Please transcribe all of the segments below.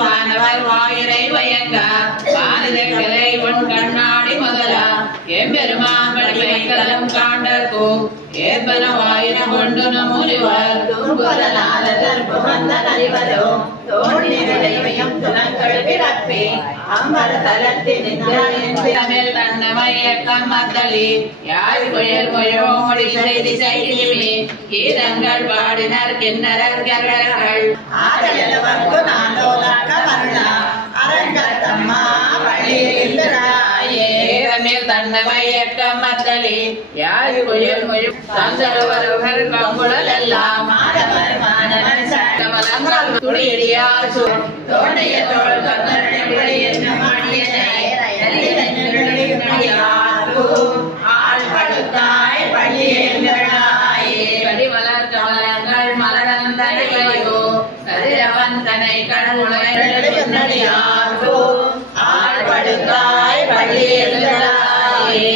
வானவர் வாயிரை வயங்க பாரதங்களை உன் கண்ணாடி முதலா எம்பெருமான் வடிவைக்கலம் காண்டர்கோ ஏற்பன வாயிரம் கொண்டு நமுனிவர் துர்புதநாதர் புகந்த நலிவரோ தோணினையும் துணங்கள் பிறப்பே அம்பர தலத்தின் தமிழ் தன்னமையக்கம் மத்தளி யாழ் புயல் மொழி செய்தி செய்தியுமே கீதங்கள் பாடினர் கிண்ணறர்கள் ஆதலவர்க்கு நானோலாக்க வருணா அரங்கத்தம்மா பள்ளியில்ராயே தமிழ் தன்னமையக்கம் மத்தளி யாழ் புயல் மொழி தந்தருவர்கள் கங்குழல் எல்லாம் மாதவர் மாணவன் கமலங்கள் துடியடியார் தோடைய தோல் கங்கரனை என்ன மாடியனை ஆள் படுத்தாய் பள்ளியில்ராயே கடிமலர் கமலங்கள் மலரந்தனையோ கதிரவன் தனை கடவுளையார்கோ ஆள் படுத்தாய் பள்ளியில்ராயே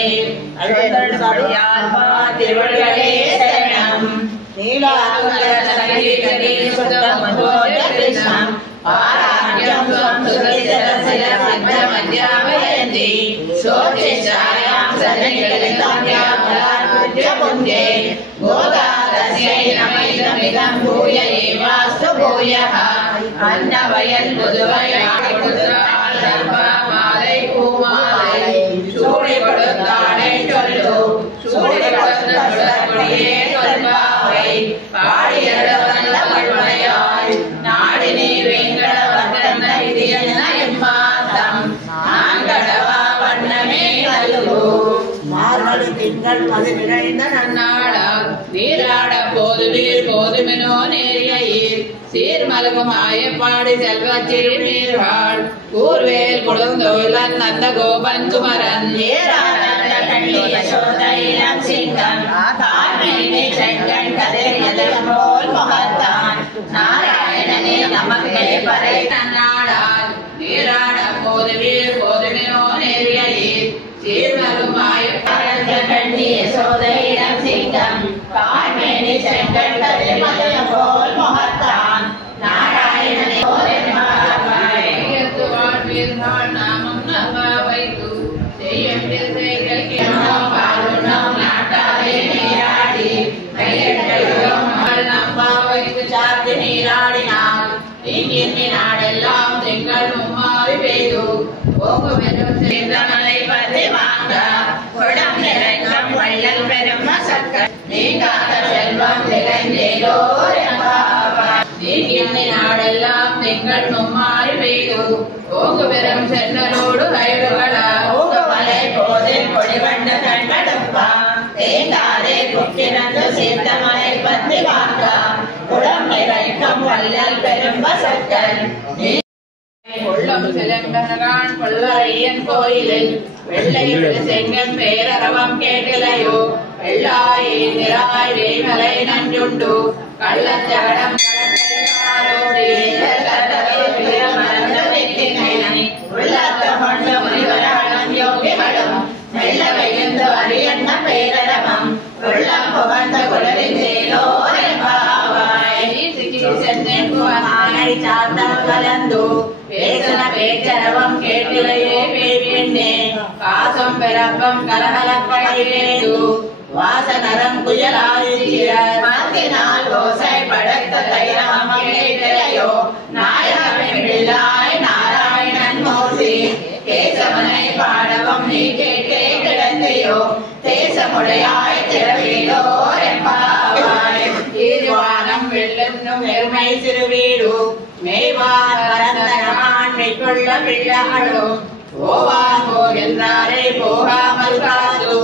திருவள்ளுவரே சரணம் நீலாதுரம் பாராட்யம் சுதமத்யாவயந்தி சோதிஷாயாம் சதனிகலிதாம்யாபலாத்முத்யபுஞ்சே கோதாதஸ்யை நமைதமிதம் பூய ஏவாஸ்து பூயः அன்னவயல் புதுவை ஆடிக்கொடுத்தாள் தர்பா மாலை பூமாலை சூடி கொடுத்தாளை சொல்லு சூடி கொடுத்த சுடற்கொடியே சொல்பாவை பாடியடவல்ல வள்வளையாய் நாடினே வெங்கடவர்தன இதயன எம்மாதம் நான்கடவா வண்ணமே நல்கு மார்கழி திங்கள் மது நிறைந்த நன்னாளாம் நீராட போதுவீர் போதுமெனோ நேரியீர் சீர்மலகும் ஆயப்பாடி செல்வச்சிறி மீர்வாள் கூர்வேல் கொடுந்தோழன் நந்த கோபன் குமரன் யசோதையிலம் சிங்கம் தாழ்மையினை செங்கண் கதிரியதன் போல் முகத்தான் நாராயணனே நமக்கே பறை தன்னாடால் நீராட போதுவீர் போதுமெனோ நேரியீர் சீர்மலகும் ஆயப்பாடி கண்ணி யசோதையிலம் சிங்கம் தாழ்மையினை செங்கண் கதிரியதன் போல் முகத்தான் நாராயணனே வாழ்வீர்கள் நாமம் நவா வைத்து செய்யும் நாட்டாலே நீராடி நம்பா வைத்து சார்ந்து நீராடினால் நீங்கி நாடெல்லாம் திங்கள் மும்மாவி பெய்து போக்குவெறும் சேர்ந்த மலை பற்றி வாங்க குடம் நிறைக்கம் வள்ளல் பெரும் சக்கர் நீங்காத செல்வம் நிறைந்தேலோ நீங்கி நாடெல்லாம் திங்கள் மும்மாவி பெய்து போக்குவெறும் சென்னலோடு கைடுகளா மலை போதில் பொடிவண்ட கண்படுப்பா தேங்காதே குக்கிரந்து சேர்த்த மலை பற்றி வாங்க குடம் நிறைக்கம் வள்ளல் பெரும் சக்கர் உள்ளம் சிலம்பரகான் கொள்ளையன் கோயிலில் வெள்ளை செங்கன் பேரரவம் கேட்டிலையோ வெள்ளாயே நிறாய் வேமலை நஞ்சுண்டு கள்ளச்சகடம் உள்ளத்த கொண்ட முனிவராளம் யோகிகளும் மெல்ல வைந்து அரியண்ண பேரரவம் உள்ளம் புகழ்ந்த குலரிந்தேனோ சாத்தம் கலந்து பேசன பேச்சரவம் கேட்டிலையே பேவியண்ணே காசம் பிறப்பம் கலகலப்படைவேது வாசனரம் குயலாயிரர் மாத்தினால் ஓசை படைத்த தைராம கேட்டிலையோ நாயகமில்லாய் நாராயணன் மூர்த்தி கேசவனை பாடவம் நீ கேட்டே கிடந்தையோ தேசமுடையாய் திறவேலோ என்பாவாய் ஈர்வானம் வெள்ளென்னும் எருமை சிறுவீடு மேய்வார் கரந்தனமாண்மை கொள்ள பிள்ளைகளோ போவான் போகின்றாரே போகாமல் காது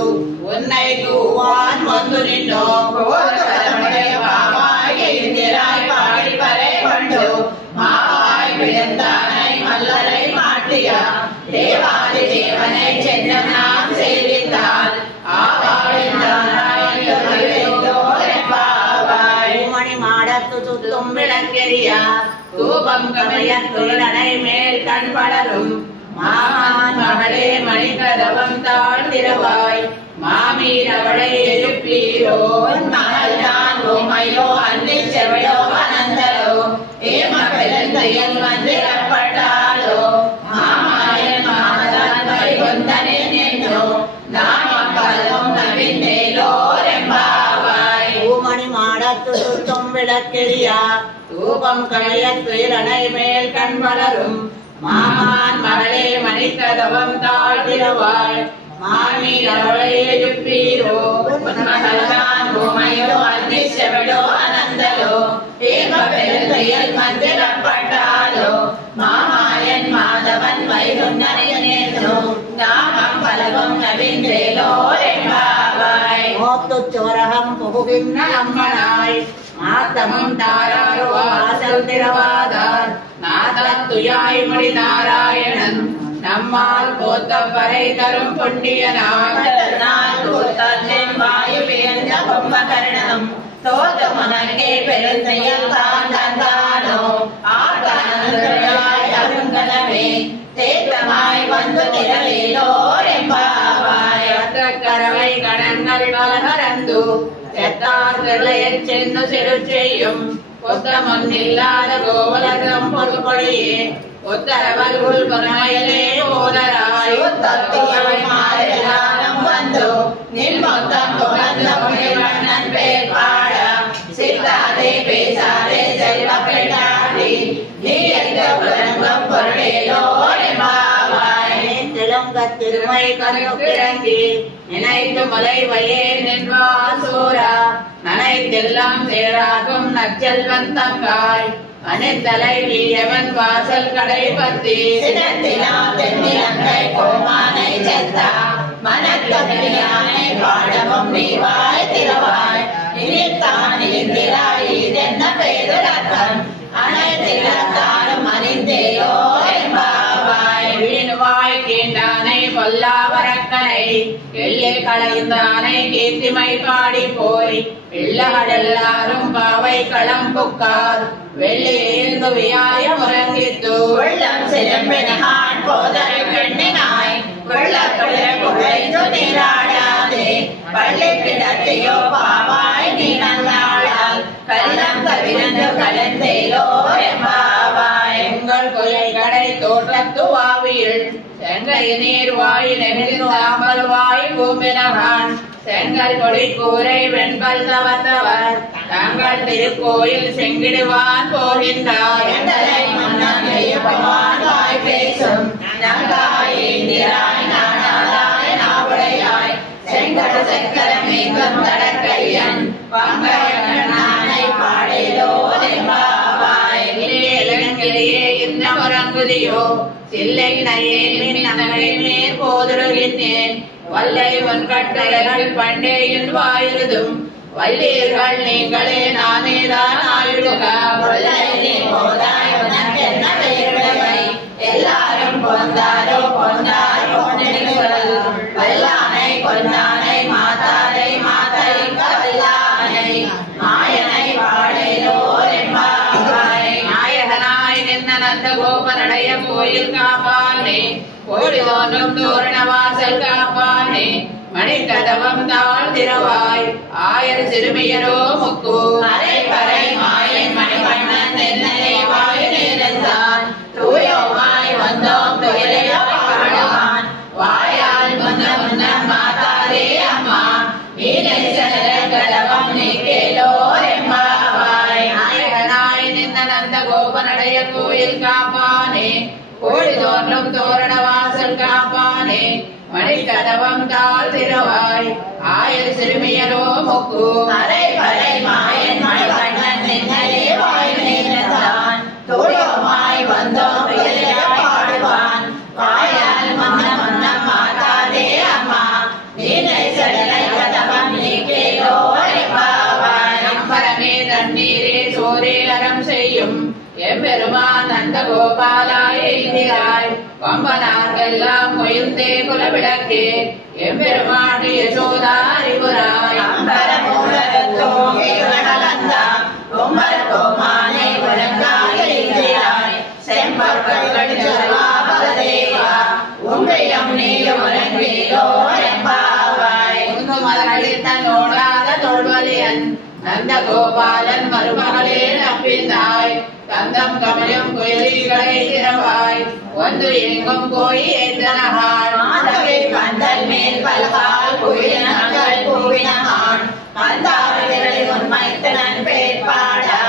உன்னை தூவான் வந்து நின்னோ போதவரமுடைய பாவாய் எந்திராய் பாடி பறை கொண்டு மாவாய் விழுந்தானை மல்லரை மாட்டிய தேவாதி தேவனை சென்ற நாம் சேவித்தால் மணி மாடத்து சுத்தும் விளக்கெரியா தூபம் கமையன் துயிலனை மேல் கண் படரும் மாமான் மகளே மணிகதவம் தாழ்ந்திரவாய் மாமீர் அவளை எழுப்பீரோ மகள் தான் ஓமையோ அன்னை செவையோ அனந்தரோ ஏ மகளே விளக்கெரியா தூபம் களைய துயிலனை மேல் கண் வளரும் மாமான் மகளே மணிக்கதவம் தாழ்த்திரவாய் மாமி அவளை எழுப்பீரோ மகள்தான் பூமையோ அன்னிச்சவளோ அனந்தலோ ஏக பெருந்தையல் மந்திரப்பட்டாலோ மாமாயன் மாதவன் வைகுண்ணனேனோ நாமம் பலவும் நவீன்றேலோ என்பாவாய் மோத்துச்சோரகம் புகுகின்ற அம்மனாய் மாத்தமும் தாராரோ வாசல் திரவாதார் நாதத்துயாய் மொழி நாராயணன் நம்மால் கோத்தவரை தரும் பொண்டியனாய் கூத்தன் வாயு வேந்த கும்பகர்ணம் தோத்தமனே பெருந்தையல் தான் தந்தானோ ஆகாய் அருங்கலமே தேத்தமாய் வந்து திரவேலோ என்பாவாய் கரவை கணங்கள் வளகரந்து செத்தார்களையச் சென்று சிறு செய்யும் கொத்தமொன்னில்லாத கோவலகம் பொறுப்பொழியே உத்தரவல்குள் பொன்மயலே போதராய் உத்தத்தியாய் மாறெல்லாம் வந்து நின்மொத்தம் புகழ்ந்த புனிவண்ணன் பேர் பாட சித்தாதே பேசாதே செல்வ பெண்ணாடி நீ எந்த புலங்கம் பொருளேலோ என்பாவாய் திளங்க திருமை கருக்கிறங்கி நினைத்து மலை வயே நின்றால் சோரா நனைத்தெல்லாம் சேராகும் நச்செல்வன் தங்காய் அனைத்தலை வீயவன் வாசல் கடை பத்தி தென்னிலங்கை கோமானை செத்தா மனக்கவியானை பாடமும் நீவாய் திரவாய் இனித்தான் இந்திராய் இதென்ன பேருலகம் அனைத்திலும் அறிந்தேயோ என்பாவாய் வீணுவாய் கீண்டானை பொல்லாவரக்கனை எள்ளே களைந்தானை கீர்த்திமை பாடி போய் பிள்ளைகளெல்லாரும் பாவை களம் புக்கார் வெள்ளியிருந்து வியாய முறங்கித்து வெள்ளம் சிலம்பினான் போதரை பெண்ணினாய் வெள்ளக்கடை புகைந்து நீராடாதே பள்ளி கிடத்தியோ பாவாய் நீ நல்லாளால் கள்ளம் கவிழ்ந்து கலந்தேலோ என்பாவாய் எங்கள் கொலை கடை தோட்டத்து வாவியில் செங்கை நீர் வாய் நெகிழ்ந்தாமல் வாய் பூமினகான் செங்கல் கொடி கூரை வெண்பல் தவத்தவர் தங்கள் திருக்கோயில் செங்கிடுவான் போகின்றார் பேசும் நங்காய் நாவுடையாய் செங்கட சக்கரமேகம் தடக்கையன் பங்கையை பாடேலோ இலங்கையே இந்த முறங்குதியோ சில்லை நையே மேற் போதுருகின்றேன் வல்லை உன் கட்டளைகள் பண்டேயின் வாயிருதும் வல்லீர்கள் நீங்களே நானேதான் ஆயுடுக எல்லாரும் பொந்தாரோ பொந்தார் பொன்னிடுகள் வல்லானை கொல்லானை மாதாரை மாதரிக்க வல்லானை மாயனை பாடேலோ என்பாவாய் நாயகனாய் நின்ன நந்த கோபனடைய கோயில் காப்பானே கோடி தோன்றும் தோரண வாசல் காப்பானே மணிக்கதவம் தாழ் திரவாய் ஆயர் சிறுமியரோ முக்கு அரை பறை மாயன் மணிவண்ணன் தென்னலை வாய் நேர்ந்தான் தூயோமாய் வந்தோம் துயிலையோ பாடுவான் வாயால் முன்ன முன்ன மாதாரே அம்மா நீனை சனர கதவம் நீக்கேலோ என்பாவாய் நாயகனாய் நின்ன நந்த கோபனடைய கோயில் காப்பானே கோடி தோன்றும் தோரண வாசல் காப்பானே மணிக்கதவம் தாழ் திரவாய் ஆயர் சிறுமியரோ முக்கு அரை பறை மாயன் மணிவண்ணன் தென்னலே வாய் நேர்ந்தான் தூயோமாய் வந்தோம் துயிலையோ பாடுவான் வாயால் முன்ன முன்ன மாதாரே அம்மா நீனை சனர கதவம் நீக்கேலோ என்பாவாய் அம்பரமே தண்ணீரே சோரே அறம் செய்யும் எம்பெருமான் நந்த கோபாலாய் எய்திராய் வம்பனார்கெல்லாம் முயல்ந்தே குலவிளக்கே எம்பெருமான் யசோதா அறிவுராய் கோமானை உலங்காய் எய்திராய் செம்பற்கள் தேவா உங்கையம் நீயும் உலங்கேலோ என்பாவாய் மலர்களில் தன்னோடாத தோல்வலியன் நந்த கோபாலன் மருமகளே நம்பினாய் தந்தம் கமலம் குயிலிகளை திறவாய் ஒன்று எங்கும் கோய் ஏந்தனகான் மாதவை பந்தல் மேல் பல்கால் குயிலினங்கள் பூவினகான் பந்தாறு விரலில் உண்மைத்தனன் பேர் பாடா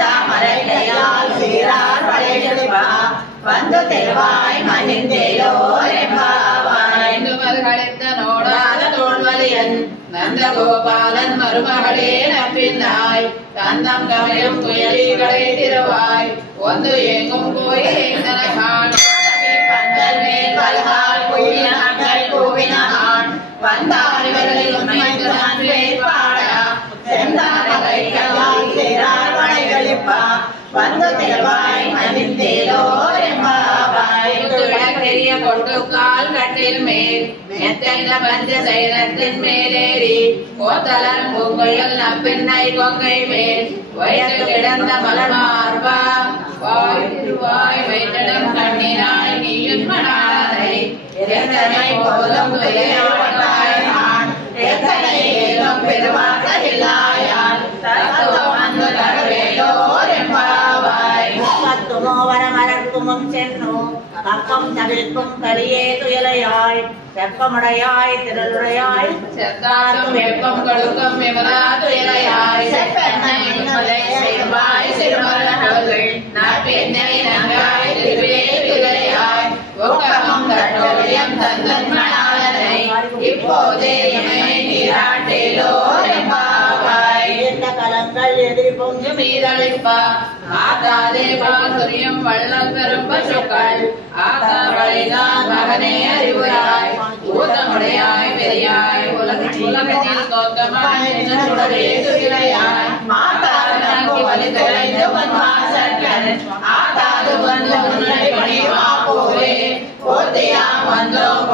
செந்தாமரையால் சீரார் வளையொலிப்பா வந்து தெருவாய் மகிழ்ந்தேலோரெம்பாவாய் நோடாத தோல்வலியன் நந்தகோபாலன் மருமகளே நப்பின்னாய் தந்தம் கமயம் புயலிகளை திருவாய் ஒன்று எங்கும் கோயிலகான் பந்தல் மேல் பல்கால் குயிலாங்கள் கூவினான் வந்தாரிவர்களில் உண்மைக்கு நான் வேட்பாடா செந்தாமரையால் சீரார் வளையொலிப்பா வந்து தெருவாய் மகிழ்ந்தேலோரெம்பாவாய் விளக்கெரிய கொட்டுக்கால் கட்டில் மேல் மெத்தையில பஞ்ச சைரத்தின் மேலேறி கோத்தலன் பூங்குயில் நப்பின்னை கொங்கை மேல் வயது கிடந்த மலர்மார்பா வாய் திருவாய் வைத்திடம் கண்ணினாய் நீயும் மணாதை எத்தனை போதும் துயரான் எத்தனை ஏதும் பெருவாக்கில்லாயான் தத்துவம் வந்து தருவேலோரெம்பாவாய் மூவரமரக்குமும் சென்னு கக்கம் தவிர்க்கும் களியே துயலையாய் வெப்பமுடையாய் திருளுடையாய் செத்தாரும் வெப்பம் கொடுக்கும் விமலா துயலையாய் செப்பெண்ணை செய்வாய் சிறுமலர்கள் நாற்பெண்ணை நன்றாய் திருவே துயலையாய் ஒக்கமும் தட்டோழியம் தந்தன் மணாளனை இப்போதே எமை நீராட்டேலோரெம்பாவாய் இந்த கலங்கள் எதிரி பொங்கு மீதளிப்பா ஆகாதே பாசுரியம் வள்ளல் பெரும் பசுக்கள் ஆகாவளைதான் மகனே அறிவுராய் ஊதமுடையாய் பெரியாய் உலகத்தில் கோக்கமாய் துயிலையாய் மாதாரனாக்கி வலி துறைந்து வன்மாசர்கள் ஆகாது வந்து உன்னை பணிவா போவே போத்தியாம் வந்தோம்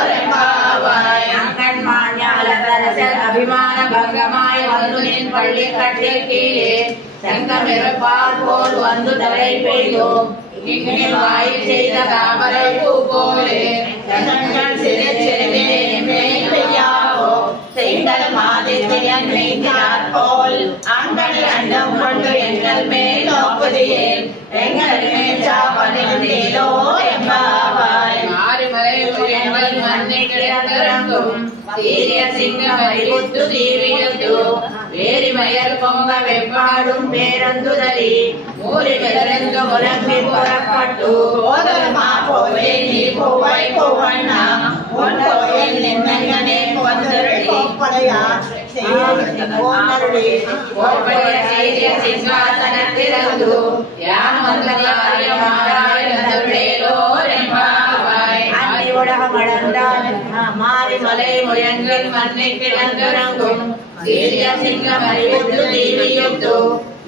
புகழ்ந்தேலோரெம்பாவாய் அங்கன் மாஞாலரசர் அபிமான பங்கமாய் வந்து நின் பள்ளி கட்டில் கீழே செங்கமிருப்பால் போல் வந்து தலை பெய்தோம் இங்கில் வாயில் செய்த தாமரை பூ போலே பெய்யாவோ செய்தல் மாதிரியன் மீண்டார் போல் அங்கனில் அண்டம் கொண்டு எங்கள் மேல் நோக்குதியேன் எங்கள் மேல் சாப்பனில் எம்பாவாய் மாறுமலை எங்கள் மண்ணை கிடந்திறங்கும் சீரிய சிங்கமரி புத்து தீவியத்து வேரிமயல் பொங்க வெப்பாடும் பேரந்துதலி மூறி மிதறெங்கு முழங்கி புறப்பட்டு போதருமா போவே நீ பூவை பூவண்ணா உன் கோயில் நின்னங்கனே போந்தருளி கோப்படையா சீரிய சிங்காசனத்திறந்து யான் வந்த காரியமாராயணோரெம்பாவாய் அன்னை உலகம் அளந்தால் மாறி மலை முயங்கள் மண்ணை கிடந்திறங்கும் சீரிய சிங்கம் அறிவித்து தீவியுத்து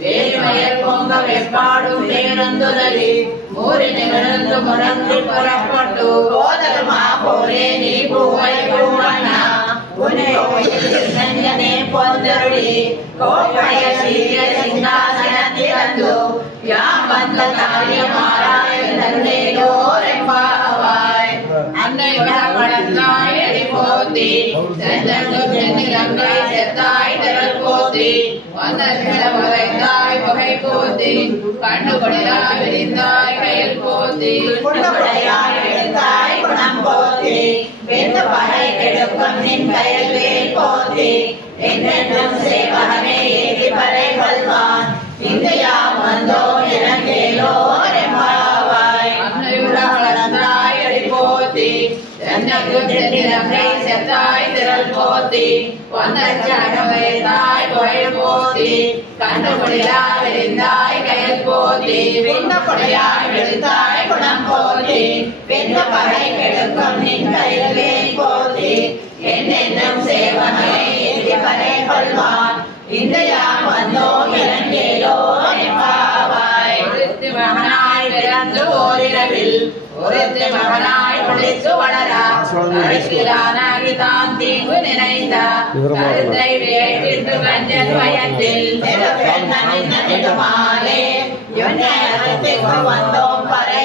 வேறுமயல் பொங்க வெப்பாடும் பேரந்துதலி மூறி நிகழ்ந்து முழங்கி புறப்பட்டு போதருமா போரே நீ பூவை பூவண்ணா உன் கோயில் நஞ்சனே போந்தருளி கோப்படைய சீரிய சிங்காசனத்திறந்து யாம் வந்த காரியமாராயணோரெம்பாவாய் அன்னை வளர்ந்தாய் அடி போத்தி செந்தங்கை செத்தாய் திரள் போத்தி வந்தாய் பகை போத்தி கண்டுபடியாய் விரிந்தாய் கையில் போத்தி குண்டபடியாய் விழுந்தாய் குணம் போத்தி வெந்து பகை கெடுக்கும் நின் கையில் வேல் போத்தி என்றென்றும் சேவகமே ஏறி பறை கொள்வான் இந்தியாம் வந்தோ இறங்கேலோரெம்பாவாய் அன்னையுலகளாய் அடி போத்தி செத்தாய் திரள் போத்தி வந்தாய் கோயில் போத்தி கண்டுபடியாய் விரிந்தாய் கையில் போத்தி விண்ணப்படியாய் விழுந்தாய் குணம் போத்தி வெந்து பகை கெடுக்கும் நின் கையில் வேல் போத்தி என்னென்னும் சேவகமே ஏறி பறை கொள்வான் இந்தியாம் வந்தோ இறங்கேலோரெம்பாவாய் மகனாய் பிறந்து ஓரிரவில் ஒருத்தி மகனாய் முடித்து வளரா அரிசிலானாகி தான் தீங்கு நினைந்த கருத்தை வேட்டிட்டு கஞ்சல் வயத்தில் நெடுமாலே வந்தோம் பறை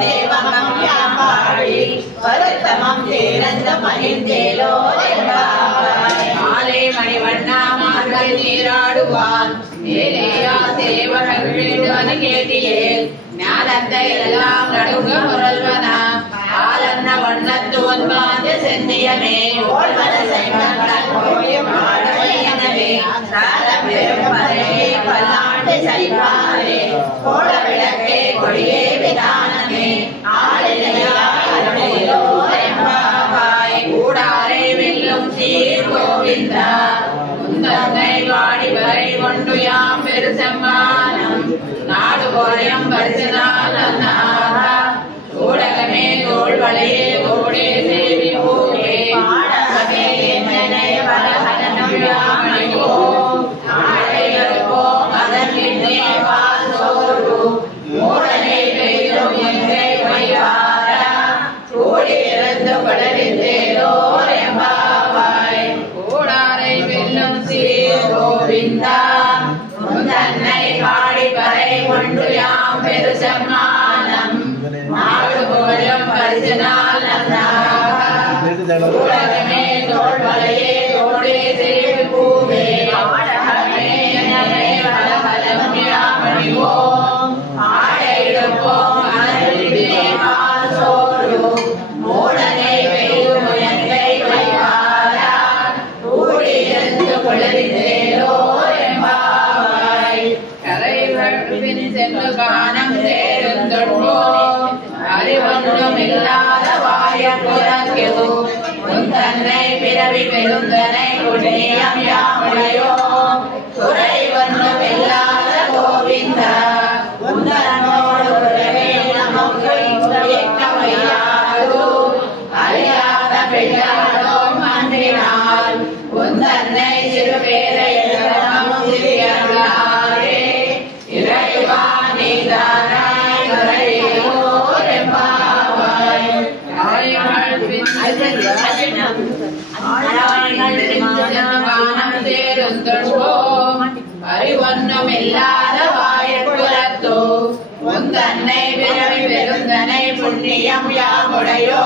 சேவகம் யாப்பாடி வருத்தமம் தேர்ந்த மகிழ்ந்தேலோரெம்பாவாய் மாலை மணிவண்ணா மார்கழி நீராடுவான் மேலேயா சேவகர்கள் கேட்டியே ஞானத்தை எல்லாம் நடுங்க முரல்வனா ஆலன்ன வண்ணத்து ஒன்பாஞ்ச சென்னியமே ஓள் மனசை மனமே சால பெரும் பறையே பல்லாண்டு சைப்பாரே கோள விளக்கே கொடியே விதானமே ஆளிலையாய் கூடாரை வெல்லும் சீர் கோவிந்தா முந்தங்கை வாடி வரை கொண்டு யாம் பெரு செம்மானம் நாடு கோயம் பரிசனால் ஊடகமே தோள்வளையே ஓடே தேவி ஓடே பாடகமே என்னை வலகனம் யாமையோ ஆடையோ அதன் பின்னே வாசோரு மூடனை பெய்தும் எங்கை வைவாரா கூடியிருந்து படரித்தேரோர் எம்பாவாய் கூடாரை வெல்லும் சீர் கோவிந்தா முந்தன்னை பாடி பறை கொண்டு யாம் பெரு செம்மானம் நாடு கோயம் பரிசனால் ஊடகமே தோள்வளையே தோடே தேவி பூவே ஆடகமே வலகலம் யாமணிவோ ஆடையிடுப்போம் அனலிலே மாசோரு மூடனை பெய்தும் எங்கை வைவாரா கூடியிருந்து குளிர்ந்தேரோ எம்பாவாய் கரைகள் பின் சென்று காணம் சேருந்தோ அறிவொன்றும் இல்லாத வாயப்புறக்கெது உந்தன்னை பிறவி பெருந்தனை புண்ணியம் யாமுடையோ துறை ஒன்றும் இல்லாத கோவிந்தா உந்தனோடு உறவே நமக்கு இயக்கமையாது அறியாத பிள்ளைகளோம் அன்றினால் உந்தன்னை சிறுபேரை சிறியாரே இறைவா நீதானாய் கரையோர் எம்பாவாய் அறிவொன்னும் இல்லாத வாயப்புறத்தோ உந்தன்னை பிறவி பெருந்தனை புண்ணியம் யாமுடையோ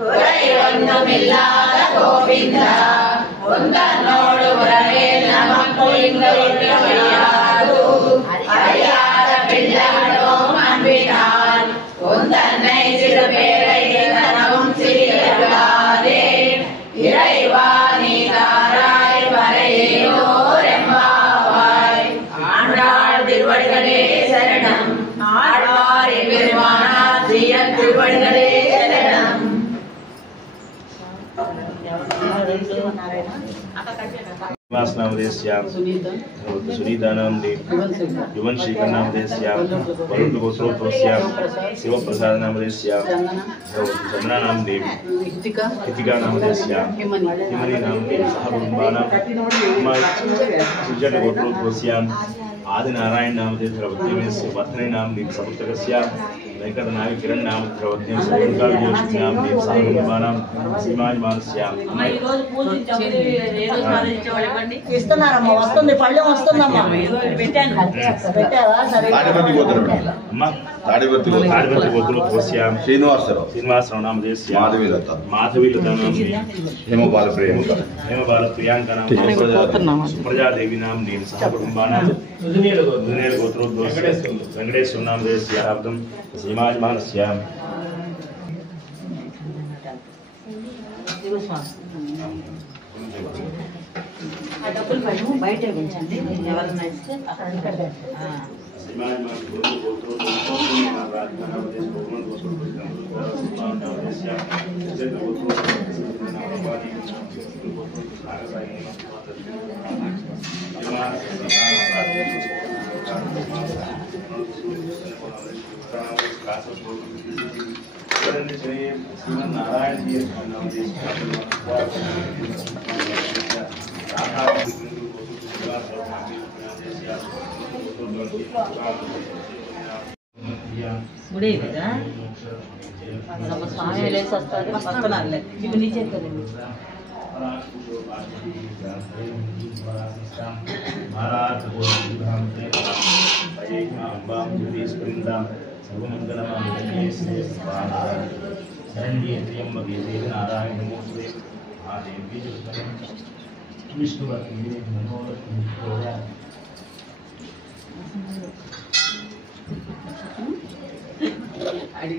குறை ஒன்றும் இல்லாத கோவிந்தா உந்தன்னோடு உறவே நமக்கு இங்கொழியாது அறியாத பிள்ளைகளோம் அன்பினால் உந்தன்னை சிறு பேரை தனவும் சிறியாரே இறைவா நீதாராய் வரையோர் எம்பாவாய் ஆண்டாள் திருவடிகளே சரணம் ஆழ்வார் பெருமானார் சீயன் திருவடிகளே சரணம் सुनीता नाम दे युवन शेखर नाम दे वरुण गोत्रोत्वस्य शिवप्रसाद नाम दे चंदना नाम दे हितिका नाम दे हिमनी नाम दे सहकुटुंबानां सुजन गोत्रोत्वस्य आदिनारायण नाम दे द्रवत्यमेस्य वर्धने नाम दे सपुत्रकस्य वेंकटनायक किरण नाम द्रवत्यं सुवर्णकाल जोशी नाम दे सहकुटुंबानां सीमाज मानस्य ఈ రోజు పూజించాలి ఏ రోజు ఆరాధించేవాళ్ళండి ఇస్తున్నారమ్మ వస్తుంది పళ్ళెం వస్తుందమ్మా పెట్టాను పెట్టావా సరే ताड़ीवर्ती गोत्रोत्वस्य श्रीनिवासराव नाम दे माधवी लता नाम दे हेमबाल प्रियंका नाम सुप्रजा देवी नाम दे सहकुटुंबानां दुनेल गोत्रोत्वस्य वेंकटेश्वर नाम दे अब्दम सीमाज मानस्य ఆ డబ్బులు పైన బయట ఉంచండి ఎవరైనా ఇస్తే सीमाज मान गोत्रोत्वस्य नाम दे नारायण जी గుడే కదా நம்ம சாயலே சஸ்தாது வஸ்தனால இது நீச்சே தெரியும் महाराज को धाम से एक अंबाम जुलीस परिंदा सर्वमंगलमंगले से स्वाहा शरण्ये त्र्यंबके देवी नारायण नमोस्तुते महादेवी विष्णुवती मनोरथ होया अड़ी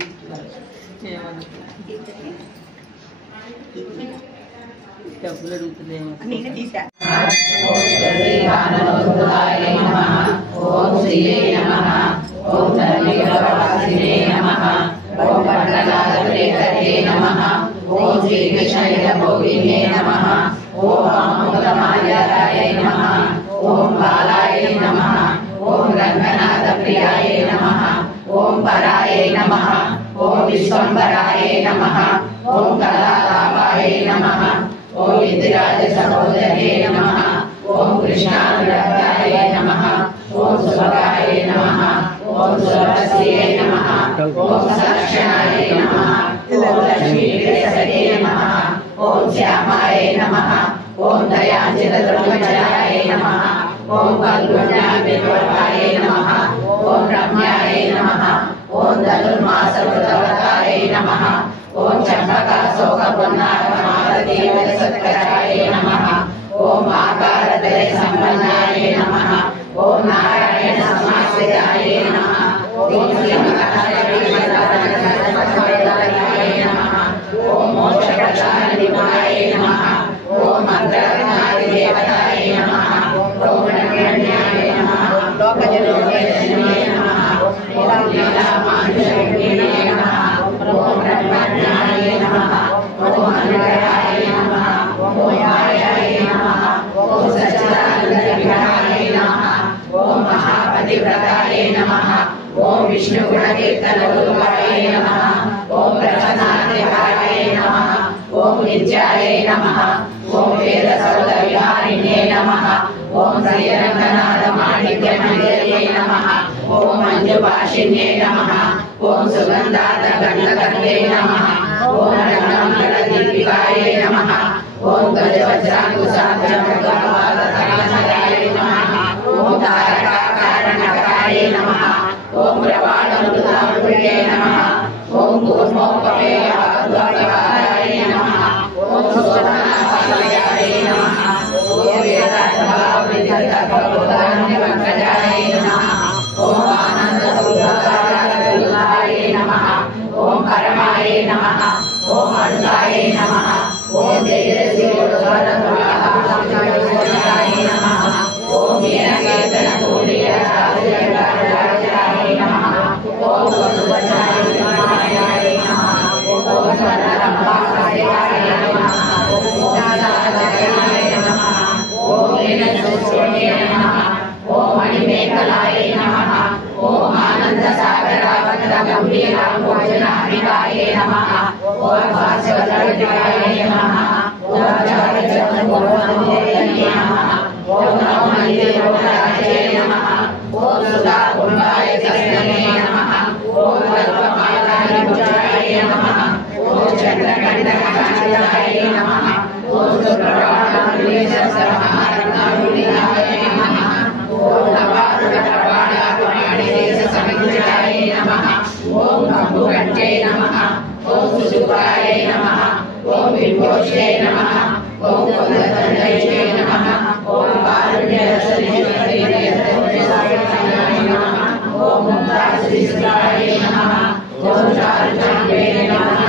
డబ్బులు అడుగుతుంది నేను తీసా ఓం శ్రీయే నమః ఓం ధర్మీకరవాసినే నమః ఓం పట్టణాధిపతే నమః ఓం శ్రీ కృష్ణైరభోగినే నమః ఓం అమృతమాల్యాయ నమః ఓం బాలాయ నమః ఓం రంగనాథ ప్రియాయ నమః ఓం పరాయ నమః ఓం విశ్వంబరాయ నమః ఓం కళాలాభాయ నమః ఓం ఇందిరాజ సహోదరే నమః ఓం కృష్ణానురాగాయ నమః ఓం సుభగాయ నమః ఓం సురవస్యే నమః ఓం సలక్షణాయ నమః ఓం లక్ష్మీప్రియసతే నమః ఓం శ్యామాయ నమః ఓం దయాంజిత దుర్గజాయ నమః ఓం కల్గుణ్యాయ నమః ఓం రమ్యాయ నమః ఓం ధనుర్మాసవృతవతాయ నమః ఓం చంపకాశోకపున్నారమాలదేవసత్కరాయ నమః ఓం ఆకారదయ సంపన్నాయ నమః ఓం నారాయణ సమాశ్రితాయ నమః ఓం శ్రీమహాయ నమః ఓం మోక్షప్రదాయ నమః ఓం మంత్రనాదిదేవతాయ నమః ఓం రణ్యాయ నమః లోకజనోదయాయ నమః ఓం లీలామానుషాయ నమః ఓం బ్రహ్మణ్యాయ నమః ఓం అనుగ్రహాయ నమః ఓం మాయాయ నమః ఓం సచ్చిదానందవిగ్రహాయ నమః ఓం మహాపతివ్రతాయ నమః ఓం విష్ణుగుణకీర్తనరూపాయ నమః ఓం ప్రసన్నాధికారాయ నమః ఓం నిత్యాయ నమః ఓం వేదసౌధవిహారిణే నమః ఓం శ్రీరంగనాథమాణిక్యమంజర్యై నమః ఓం మంజుభాషిణ్యే నమః ఓం సుగంధార్థగంధకర్ణే నమః ఓం రంగమంగళదీపికాయ నమః ఓం గజవజ్రాంకుశాబ్జముద్గవాదతరణాయ నమః ఓం తారకాకారణకాయ నమః ఓం ప్రవాళమృతామృతే నమః ఓం కూర్మోపమేయాయ నమః ఓం సువర్ణాయ నమః ఓం వేదార్థాయ నమః ఓం ఆనందదుర్గాయ నమః ఓం పరమాయ నమః ఓం అడుగాయ నమః ఓం తేజస్వియోగాయ నమః ఓం వీరకేతనకోటియాయ నమః ఓం వసువచాయ నమః ఓం స్వర్ణరంభాయ నమః ఓం సాదాయ నమః ఓం వీరసూర్యాయ నమః ఓం మణిమేఖలాయ నమః ఓం ఆనందసాగరావత గంభీరాంబోజనాభికాయ నమః ఓం భాస్వతాయ నమః ఓం చారుచంద్రమోహనాయ నమః ఓం నమః నమః ఓం సుధాకుంభాయ తస్మై నమః ఓం కల్పమాలాయ నమః ఓం చంద్రకంఠకాయ నమః ఓం సుప్రభాతాయ నమః ఓం నవారుణప్రవాళాయ నమః ఓం కంబుకంఠే నమః ఓం సుశుభాయ నమః ఓం విభోషే నమః ఓం కొందతండయే నమః ఓం కారుణ్యరసనే నమః ఓం ముక్తాశ్రీసురాయ నమః ఓం చారుచండే నమః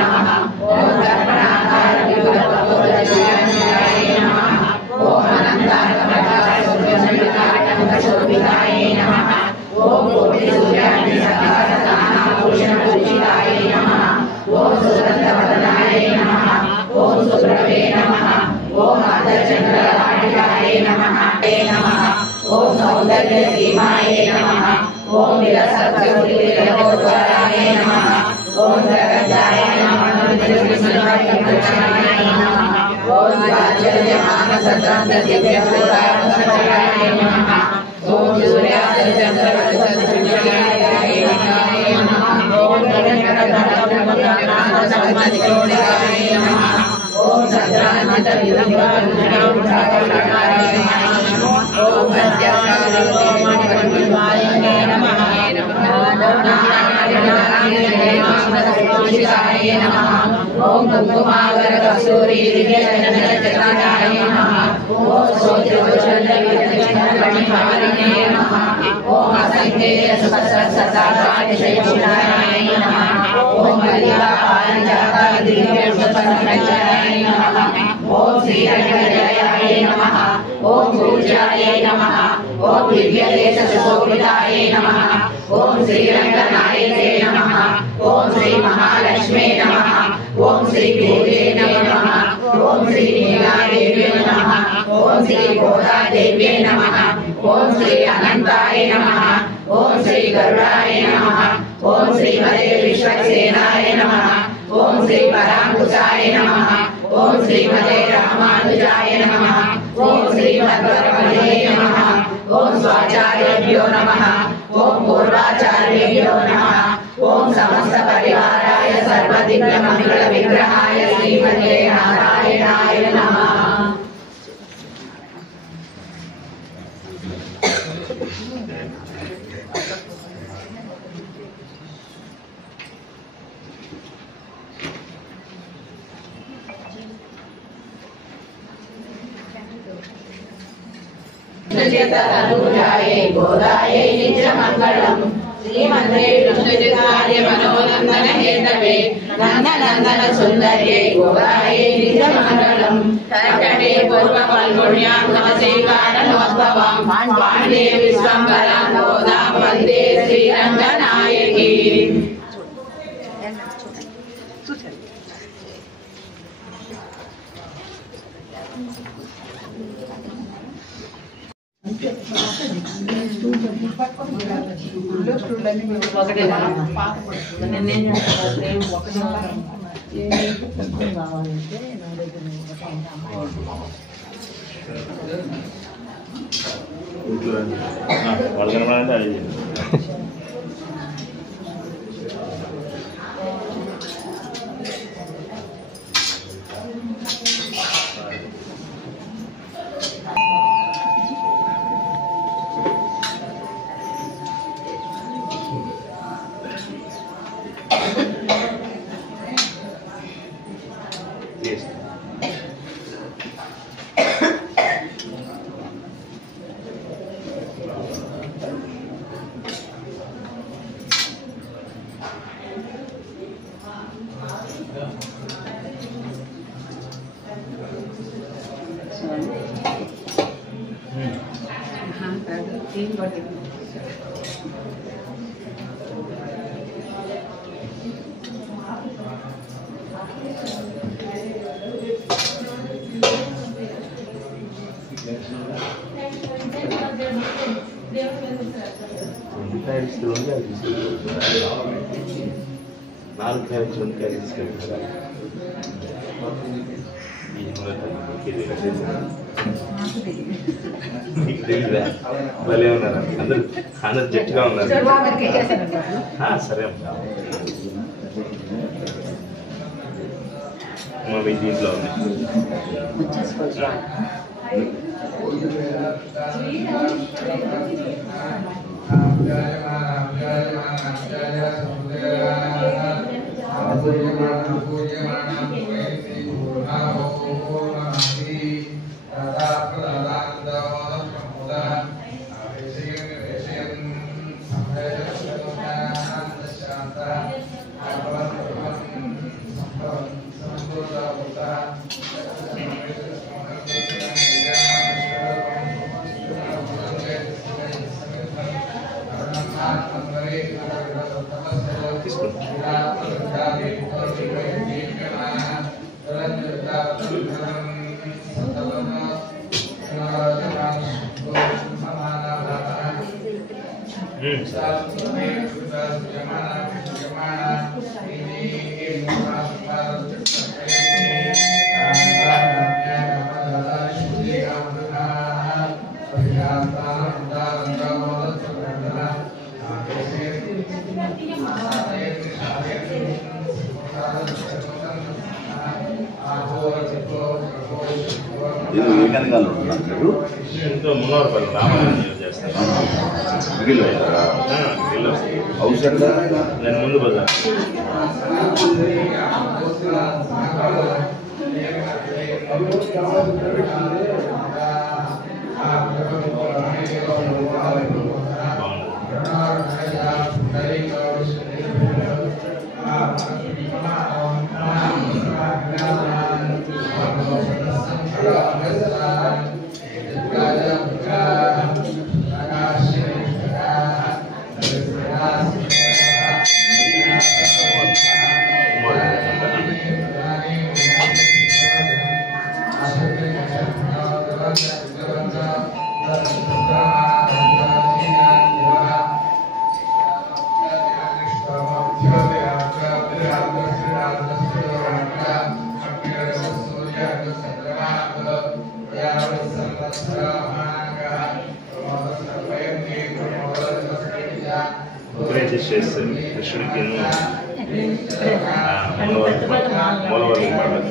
నమః ఓం తర్పణాకార విభవోదయాయ నమః ఓం అనంతాయ నమః ఓం కోటి సూర్యాని సకాశతానాభూషణభూషితాయ నమః ఓం సుగంధవదనాయ నమః ఓం సుబ్రవే నమః ఓం అర్ధచంద్రలాటికాయ నమః ఓం సౌందర్యసీమాయ నమః ఓం విలసత్యోద్వరాయ నమః ఓం జగదాయ నమః ఓం రాజ్యమానసత్రంద్రదివ్యపురాణసచరాయ నమః ఓం సూర్యాచంద్రవదసద్విజయాయ నమః ఓం గణకరగణపతిగణాయ నమః ఓం సత్రాన్విత విద్వాంజనాయ నమః ఓం మధ్యాహ్నాయ నమః నారాయణాయ నమః ఓం కుంకుమాగర కస్తూరి దివ్యచంద్రచక్రాయ నమః ఓం సోత్రభుజండ भारिणे नमः ओम असंख्येय सुखसहस्राय नमः ओम कलिका पारिजाता दिव्य पुष्पसंरचनाय नमः ओम श्री रंगजयाय नमः ओम पूज्याय नमः ओम दिव्यदेश सुशोभिताय नमः ओम श्री रंगनायके नमः ओम श्री महालक्ष्मी नमः ओम श्री देवे नमः ओम श्री नीलादेव्ये नमः ओम श्री गोदादेव्ये नमः ओम श्री अनंताय नमः ओम श्री गरुडाय नमः ओम श्रीमते विश्वक्सेनाय नमः ओम श्री परांकुशाय नमः ओम श्रीमते रामानुजाय नमः ओम श्रीमद्वरपदये नमः ओम स्वाचार्येभ्यो नमः ओम पूर्वाचार्येभ्यो नमः ओम समस्त परिवाराय सर्वदिव्य मंगल विग्रहाय श्रीमते नारायणाय नमः। गोदाय निजमंगलम श्रीमते विष्णुचित्राय मनोनंदन हेतवे नंदनंदन सुंदर्ये गोदाय निजमंगलम कर्कटे पूर्व फाल्गुण्यां नमसे कारणोद्भवं पाण्डे विश्वंभरां गोदां वन्दे श्रीरंगनायकी। భలే ఉన్నారు అందరు అందరు జట్టుగా ఉన్నారు. సరే అమ్మా మీ దీంట్లో ఉంది. మున్నవరపల్లి రామాయణం చేస్తాను. నేను ముందు బజార్ Thank you. కృష్ణుడికి మూలవర్గం పడలేదు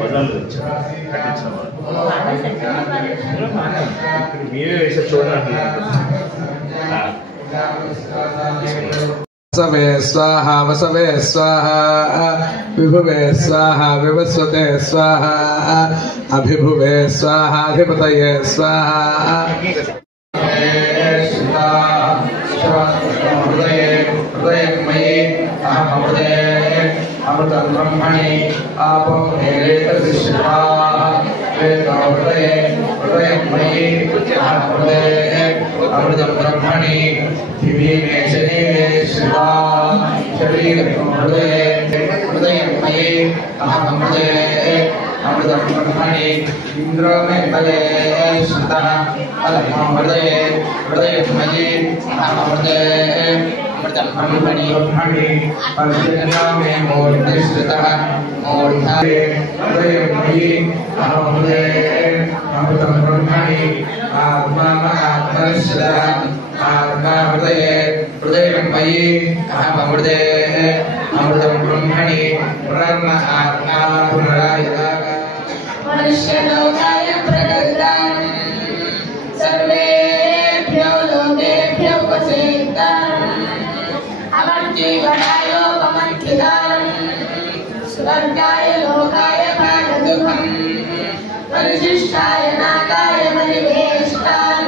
బజార్లు కట్టించిన మీరే వేసే చూడండి वसवे स्वाहा वसवे स्वाहा विभुवे स्वाहा विवस्वते स्वाहा अभिभुवे स्वाहा अधिपतये स्वाहा हृदयमयी अहमृते अमृतं ब्रह्मणि आपो हेलेतशिष्टा हृदये हृदयमयी अहमृते अमृतं ब्रह्मणि दिवीमे शरीरे शिवा शरीरहृदये हृदयमयी अहमृते अमृतं ब्रह्मणि इंद्रो में तले श्रुतः हृदये हृदयमयी अहमृते अमृतं ब्रह्मणि अर्जुना में मूर्ति श्रुतः मूर्धे हृदयमयी अहमृते अमृतं ब्रह्मणि आत्मा आत्मश्रुतः आत्मा हृदये हृदयमयी अहमृते अमृतं ब्रह्मणि ब्रह्म आत्मा पुनरायता मनुष्यलोकाय प्रदत्तं सर्वेभ्यो लोकेभ्यो वसेत्तं अमर्त्यगणायोपमर्थितं स्वर्गाय लोकाय भागदुःखं परिशिष्टाय नागाय परिवेष्टां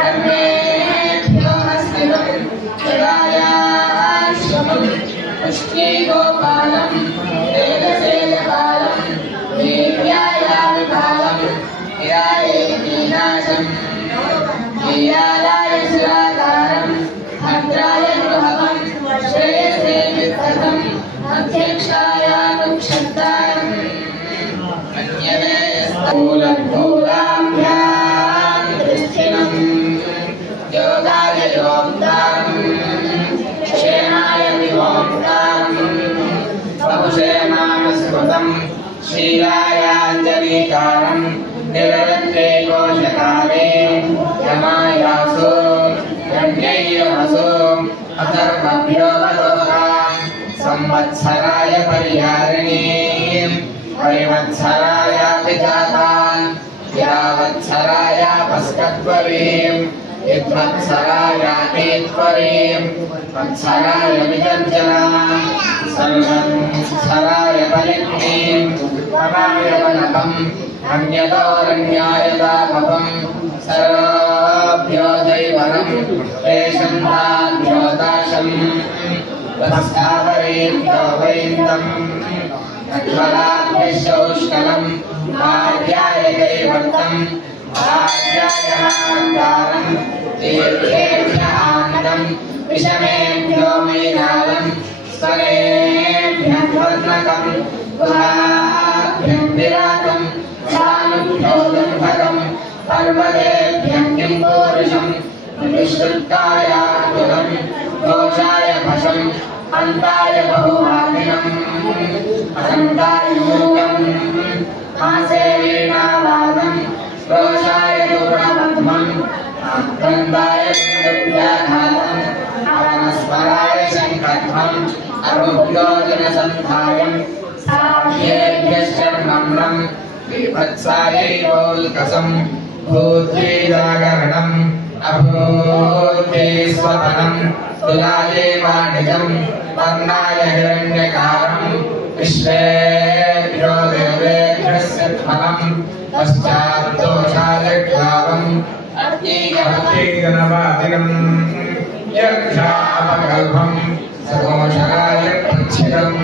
अन्येभ्यो हस्तिनं जगायाश्वमं पुष्टिगोपालं वेदसेयपालं वीर्यायाविपालं हीरायेतीनाशं हीरालाय सुराकारं भद्राय गृहं श्रेयसे वित्तकम् अध्यक्षायानुक्षत्रायम् अन्यदे स्थूलभूलाभ्यां दृष्टिनं योगाय योक्तां क्षेमाय विमोक्तां बहुशे नामस्मृतं श्रीरायाञ्जलीकारं निरत्रे कोशकाले यमायासो यज्ञैरमसो अथर्वभ्यो वदोहां संवत्सराय परिहारिणीं परिवत्सरायाभिजातां यावत्सरायापस्कत्वरीं यद्वत्सरायातीत्वरीं वत्सराय विजर्जनां सर्वत्सराय परिग्नीं पराय वनकम् अन्यतोरण्याय दापकम् सर्वभ्यो दैवनं रेशन्धाभ्यो दाशम् तस्तावरेभ्यो वैन्दम् अज्वलाभ्यश्चौष्कलम् आर्याय दैवतम् आर्याय आन्दारम् तीर्थेभ्य आनन्दम् विषमेभ्यो मैनालम् स्वरेभ्यः वर्णकम् गुहाभ्यः विराटम् सानुभ्यो दुर्भगम् पर्वतेभ्यः किम्पूरुषम् विश्रुतायाकुलम् दोषाय भशम् अन्ताय बहुवादिनम् अनन्ताय मूकम् आसेवीणावादम् रोषाय दूरमध्वम् आक्रन्दाय दुर्व्याघातम् अवनस्पराय शङ्खध्वम् अरुभ्यो जनसन्धायम् साभ्येभ्यश्चर्मम्रम् विभत्सायैवोल्कसम् भूद्वेदागरणम् अभूद्वेस्वतनम् तुलाये वाणिजम् वर्णाय हिरण्यकारम् विश्वेभ्यो देवेभ्यः सिद्धमम् पश्चात्तो गणवादिनं यक्षापकल्पं सकोशकाय प्रच्छिदम्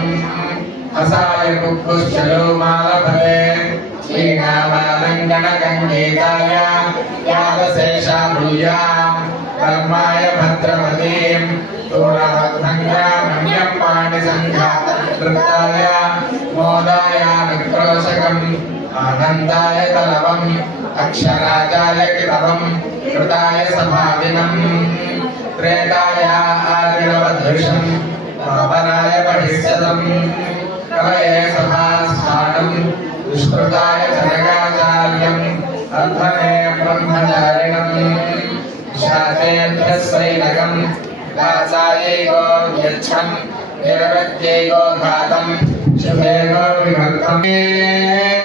असाय कुक्कुश्चलो मालफले श्रीनामालङ्कणकङ्गीताय यादशेषा भूयाम् धर्माय भद्रवतीं तोरणभद्रङ्गामण्यं पाणिसङ्घातकृताय मोदायानुक्रोशकम् आनन्दाय तलवम् अक्षराजाय कितवम् कृताय सभादिनम् त्रेताय आदिनवधृशम् पापनाय बहिष्यदम् कवये सभास्थानम् दुष्कृताय जनकाचार्यम् अर्धने ब्रह्मचारिणम् शातेभ्यः सैनकम् दासायै गोव्यच्छम् निरवत्यै गोघातम् शुभे गोविभक्तम्